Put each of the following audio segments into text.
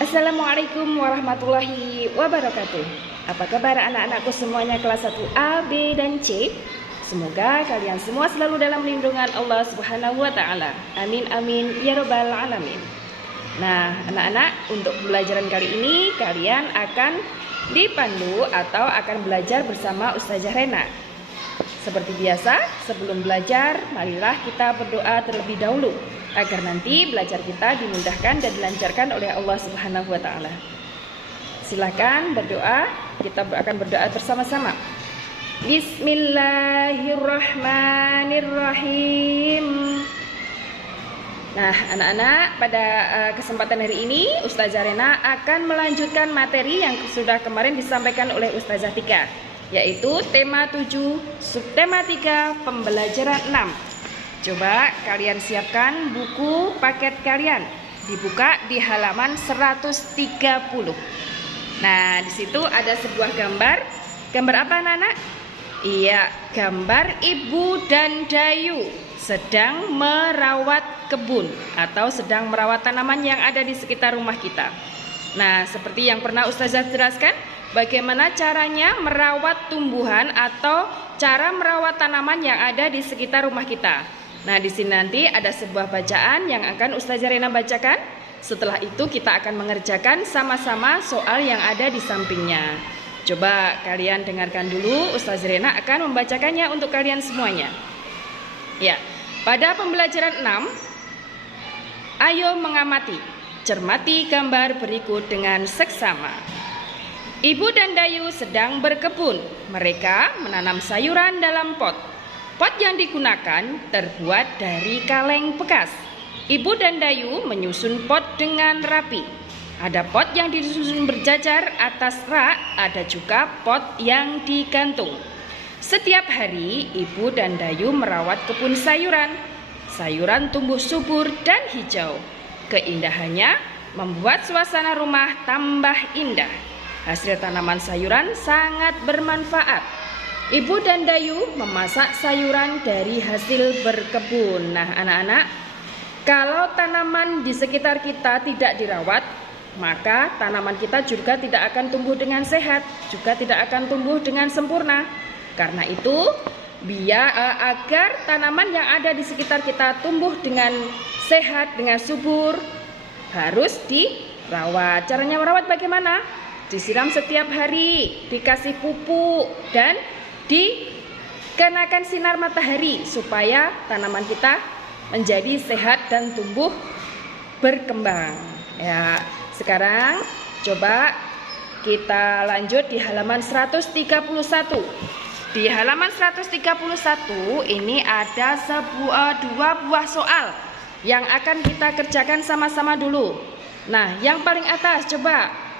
Assalamualaikum warahmatullahi wabarakatuh. Apa kabar anak-anakku semuanya kelas 1 A, B, dan C? Semoga kalian semua selalu dalam lindungan Allah Subhanahu wa taala. Amin amin ya rabbal alamin. Nah, anak-anak, untuk pembelajaran kali ini kalian akan dipandu atau akan belajar bersama Ustazah Rena. Seperti biasa, sebelum belajar, marilah kita berdoa terlebih dahulu agar nanti belajar kita dimudahkan dan dilancarkan oleh Allah Subhanahu wa taala. Silakan berdoa, kita akan berdoa bersama-sama. Bismillahirrahmanirrahim. Nah, anak-anak, pada kesempatan hari ini Ustazah Rena akan melanjutkan materi yang sudah kemarin disampaikan oleh Ustazah Tika, yaitu tema 7, subtema 3, pembelajaran 6. Coba kalian siapkan buku paket kalian, dibuka di halaman 130. Nah, di situ ada sebuah gambar. Gambar apa, anak-anak? Iya, gambar Ibu dan Dayu sedang merawat kebun atau sedang merawat tanaman yang ada di sekitar rumah kita. Nah, seperti yang pernah Ustazah jelaskan, bagaimana caranya merawat tumbuhan atau cara merawat tanaman yang ada di sekitar rumah kita. Nah, di sini nanti ada sebuah bacaan yang akan Ustazah Rena bacakan. Setelah itu kita akan mengerjakan sama-sama soal yang ada di sampingnya. Coba kalian dengarkan dulu, Ustazah Rena akan membacakannya untuk kalian semuanya. Ya, pada pembelajaran 6, ayo mengamati, cermati gambar berikut dengan seksama. Ibu dan Dayu sedang berkebun. Mereka menanam sayuran dalam pot. Pot yang digunakan terbuat dari kaleng bekas. Ibu dan Dayu menyusun pot dengan rapi. Ada pot yang disusun berjajar atas rak, ada juga pot yang digantung. Setiap hari Ibu dan Dayu merawat kebun sayuran. Sayuran tumbuh subur dan hijau. Keindahannya membuat suasana rumah tambah indah. Hasil tanaman sayuran sangat bermanfaat. Ibu dan Dayu memasak sayuran dari hasil berkebun. Nah, anak-anak, kalau tanaman di sekitar kita tidak dirawat, maka tanaman kita juga tidak akan tumbuh dengan sehat, juga tidak akan tumbuh dengan sempurna. Karena itu, agar tanaman yang ada di sekitar kita tumbuh dengan sehat, dengan subur, harus dirawat. Caranya merawat bagaimana? Disiram setiap hari, dikasih pupuk, dan dikenakan sinar matahari supaya tanaman kita menjadi sehat dan tumbuh berkembang. Ya, sekarang coba kita lanjut di halaman 131. Di halaman 131 ini ada dua buah soal yang akan kita kerjakan sama-sama dulu. Nah, yang paling atas coba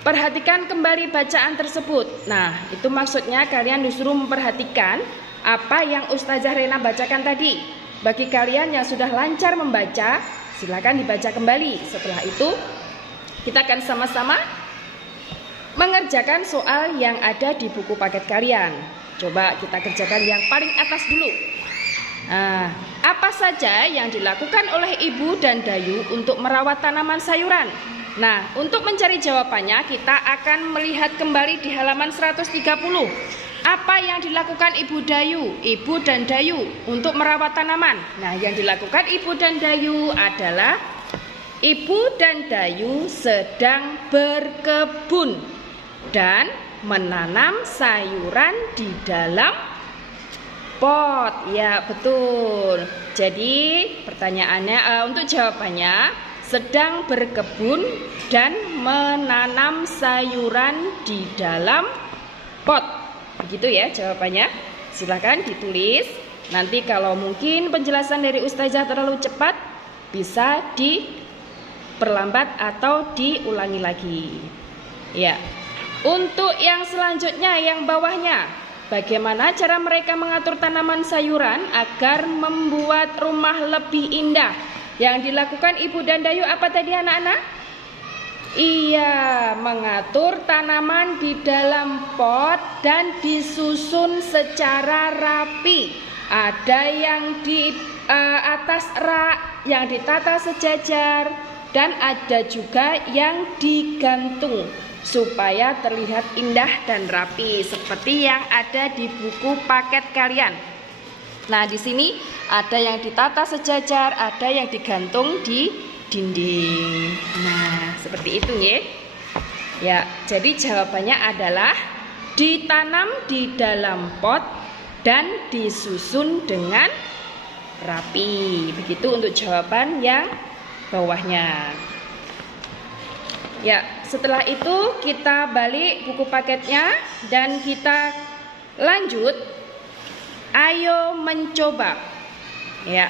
perhatikan kembali bacaan tersebut. Nah, itu maksudnya kalian disuruh memperhatikan apa yang Ustazah Rena bacakan tadi. Bagi kalian yang sudah lancar membaca, silakan dibaca kembali. Setelah itu, kita akan sama-sama mengerjakan soal yang ada di buku paket kalian. Coba kita kerjakan yang paling atas dulu. Nah, apa saja yang dilakukan oleh Ibu dan Dayu untuk merawat tanaman sayuran? Nah, untuk mencari jawabannya kita akan melihat kembali di halaman 130. Apa yang dilakukan Ibu dan Dayu untuk merawat tanaman? Nah, yang dilakukan Ibu dan Dayu adalah Ibu dan Dayu sedang berkebun dan menanam sayuran di dalam pot. Ya, betul. Jadi, pertanyaannya untuk jawabannya, sedang berkebun dan menanam sayuran di dalam pot. Begitu ya jawabannya. Silakan ditulis. Nanti kalau mungkin penjelasan dari Ustazah terlalu cepat, bisa diperlambat atau diulangi lagi. Ya. Untuk yang selanjutnya, yang bawahnya, bagaimana cara mereka mengatur tanaman sayuran agar membuat rumah lebih indah? Yang dilakukan Ibu dan Dayu apa tadi, anak-anak? Iya, mengatur tanaman di dalam pot dan disusun secara rapi. Ada yang di atas rak, yang ditata sejajar, dan ada juga yang digantung supaya terlihat indah dan rapi seperti yang ada di buku paket kalian. Nah, di sini ada yang ditata sejajar, ada yang digantung di dinding. Nah, seperti itu ya. Ya, jadi jawabannya adalah ditanam di dalam pot dan disusun dengan rapi. Begitu untuk jawaban yang bawahnya. Ya, setelah itu kita balik buku paketnya dan kita lanjut. Ayo mencoba. Ya.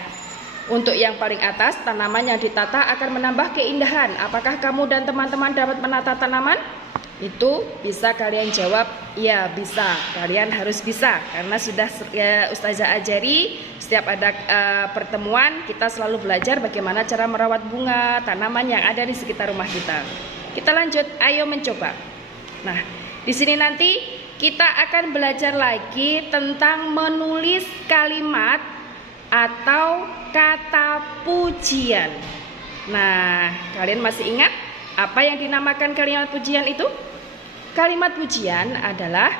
Untuk yang paling atas, tanaman yang ditata akan menambah keindahan. Apakah kamu dan teman-teman dapat menata tanaman? Itu bisa kalian jawab, ya bisa. Kalian harus bisa karena sudah Ustazah ajari setiap ada pertemuan kita selalu belajar bagaimana cara merawat bunga, tanaman yang ada di sekitar rumah kita. Kita lanjut, ayo mencoba. Nah, di sini nanti kita akan belajar lagi tentang menulis kalimat atau kata pujian. Nah, kalian masih ingat apa yang dinamakan kalimat pujian itu? Kalimat pujian adalah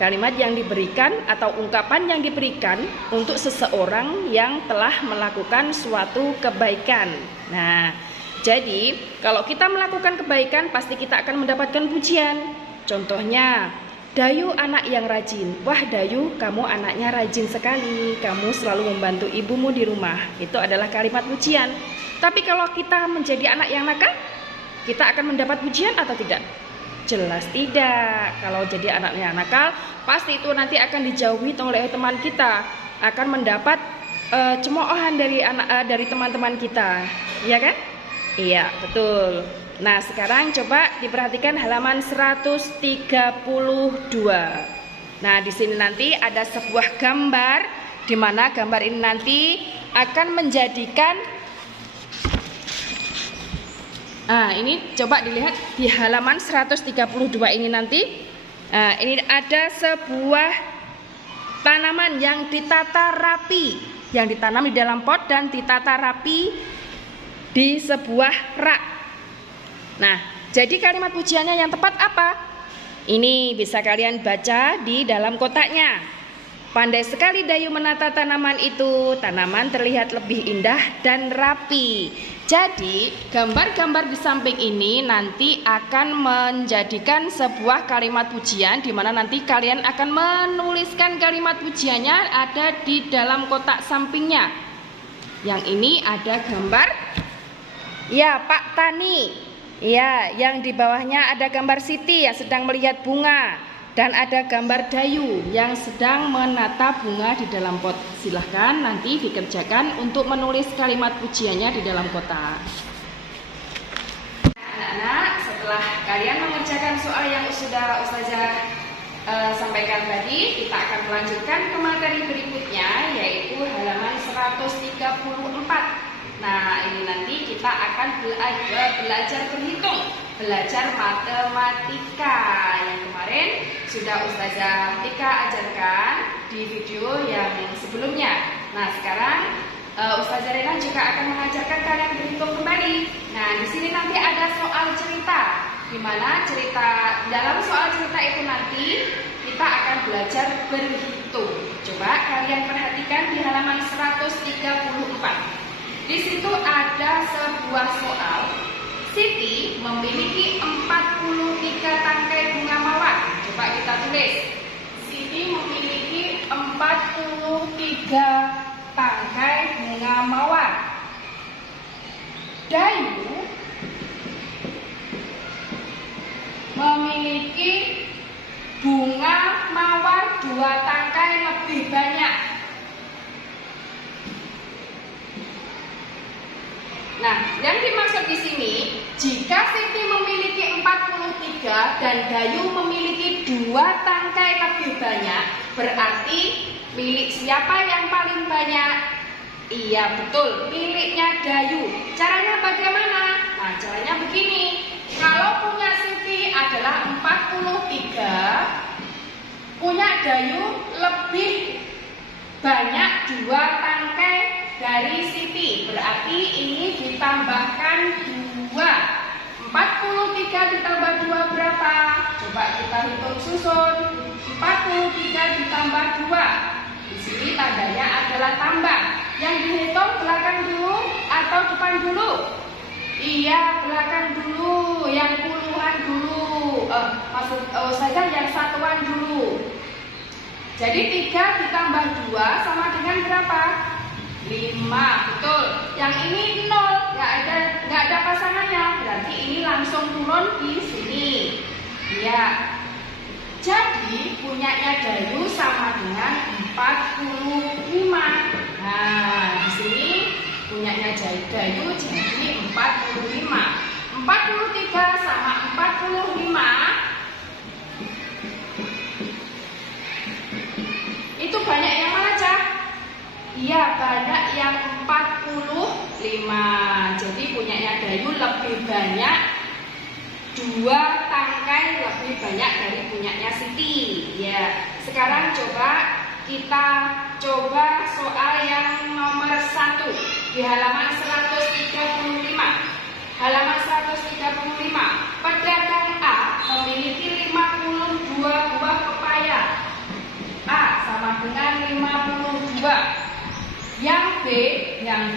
kalimat yang diberikan atau ungkapan yang diberikan untuk seseorang yang telah melakukan suatu kebaikan. Nah, jadi kalau kita melakukan kebaikan pasti kita akan mendapatkan pujian. Contohnya, Dayu anak yang rajin. Wah Dayu, kamu anaknya rajin sekali. Kamu selalu membantu ibumu di rumah. Itu adalah kalimat pujian. Tapi kalau kita menjadi anak yang nakal, kita akan mendapat pujian atau tidak? Jelas tidak. Kalau jadi anak yang nakal, pasti itu nanti akan dijauhi oleh teman kita. Akan mendapat cemoohan dari teman-teman kita. Iya kan? Iya, betul. Nah, sekarang coba diperhatikan halaman 132. Nah, di sini nanti ada sebuah gambar di mana gambar ini nanti akan menjadikan ini coba dilihat di halaman 132 ini nanti. Ini ada sebuah tanaman yang ditata rapi, yang ditanam di dalam pot dan ditata rapi di sebuah rak. Nah, jadi kalimat pujiannya yang tepat apa? Ini bisa kalian baca di dalam kotaknya. Pandai sekali Dayu menata tanaman itu. Tanaman terlihat lebih indah dan rapi. Jadi, gambar-gambar di samping ini nanti akan menjadikan sebuah kalimat pujian di mana nanti kalian akan menuliskan kalimat pujiannya ada di dalam kotak sampingnya. Yang ini ada gambar ya Pak Tani. Ya, yang di bawahnya ada gambar Siti yang sedang melihat bunga dan ada gambar Dayu yang sedang menata bunga di dalam pot. Silahkan nanti dikerjakan untuk menulis kalimat pujiannya di dalam kotak. Anak-anak, setelah kalian mengerjakan soal yang sudah Ustazah sampaikan tadi, kita akan melanjutkan ke materi berikutnya yaitu halaman 134. Nah, ini nanti kita akan belajar berhitung, belajar matematika yang kemarin sudah Ustazah Tika ajarkan di video yang sebelumnya. Nah, sekarang Ustazah Rena juga akan mengajarkan kalian berhitung kembali. Nah, di sini nanti ada soal cerita, di mana dalam soal cerita itu nanti kita akan belajar berhitung. Coba kalian perhatikan di halaman 134. Di situ ada sebuah soal. Siti memiliki 43 tangkai bunga mawar. Coba kita tulis. Siti memiliki 43 tangkai bunga mawar. Dayu memiliki bunga mawar 2 tangkai lebih banyak. Nah, yang dimaksud di sini, jika Siti memiliki 43 dan Dayu memiliki 2 tangkai lebih banyak, berarti milik siapa yang paling banyak? Iya, betul, miliknya Dayu. Caranya bagaimana? Nah, caranya begini. Kalau punya Siti adalah 43, punya Dayu lebih banyak 2 tangkai dari Siti. Berarti ini ditambahkan 2. 43 ditambah 2 berapa? Coba kita hitung susun. 43 ditambah 2. Di sini tandanya adalah tambah. Yang dihitung belakang dulu atau depan dulu? Iya, belakang dulu. Yang puluhan dulu. Saja yang satuan dulu. Jadi 3 ditambah 2 sama dengan berapa? 5, betul. Yang ini 0, nggak ada pasangannya. Berarti ini langsung turun di sini. Ya. Jadi punyanya Dayu sama dengan 45. Nah, di sini punyanya Dayu jadi 45. 43 sama 45 itu banyak yang mana, Cah? Iya, banyak yang 45. Jadi punyanya Dayu lebih banyak 2 tangkai lebih banyak dari punyanya Siti. Ya, sekarang kita coba soal yang nomor 1 di halaman 135. Halaman 135. Pedagang A memiliki 52 buah pepaya. A sama dengan 52. Yang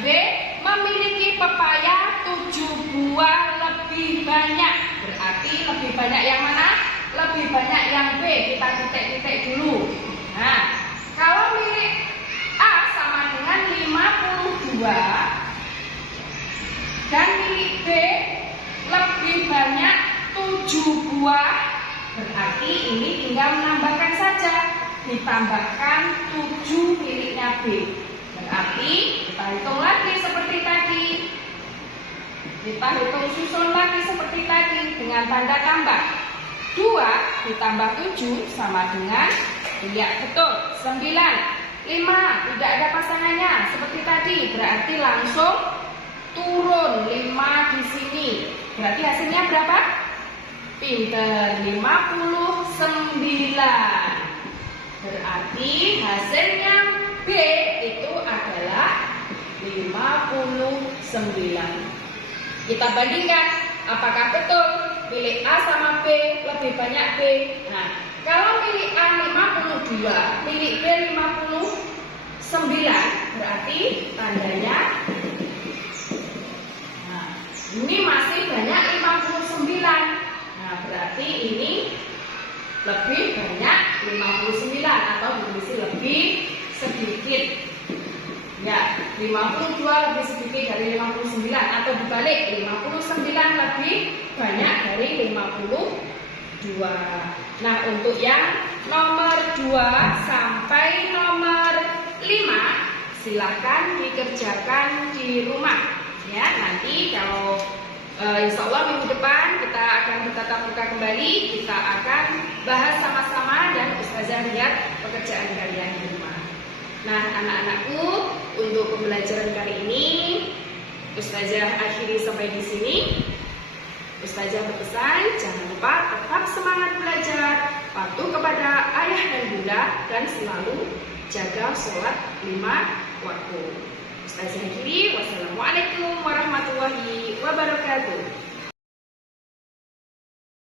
B memiliki pepaya 7 buah lebih banyak. Berarti lebih banyak yang mana? Lebih banyak yang B. Kita titik-titik dulu. Nah, kalau milik A sama dengan 52 dan milik B lebih banyak 7 buah, berarti ini tinggal menambahkan saja. Ditambahkan 7 miliknya B. Berarti kita hitung lagi seperti tadi. Kita hitung susun lagi seperti tadi dengan tanda tambah. 2 ditambah 7 sama dengan, iya betul, 9. 5 tidak ada pasangannya seperti tadi. Berarti langsung turun 5 di sini. Berarti hasilnya berapa? Pinter, 59. Berarti hasilnya B itu adalah 59. Kita bandingkan apakah betul milik A sama B lebih banyak B. Nah, kalau milik A 52, milik B 59, berarti tandanya ini masih banyak 59. Nah, berarti ini lebih banyak 59 atau ditulis lebih sedikit. Ya, 52 lebih sedikit dari 59 atau dibalik 59 lebih banyak dari 52. Nah, untuk yang nomor 2 sampai nomor 5 silahkan dikerjakan di rumah. Ya, nanti kalau insya Allah minggu depan kita akan bertatap muka kembali, kita akan bahas sama-sama dan Ustazah lihat pekerjaan kalian di rumah. Nah, anak-anakku, untuk pembelajaran kali ini Ustazah akhiri sampai di sini. Ustazah berpesan, jangan lupa tetap semangat belajar, patuh kepada ayah dan bunda, dan selalu jaga sholat 5 waktu. Ustazah akhiri, wassalamualaikum warahmatullahi wabarakatuh.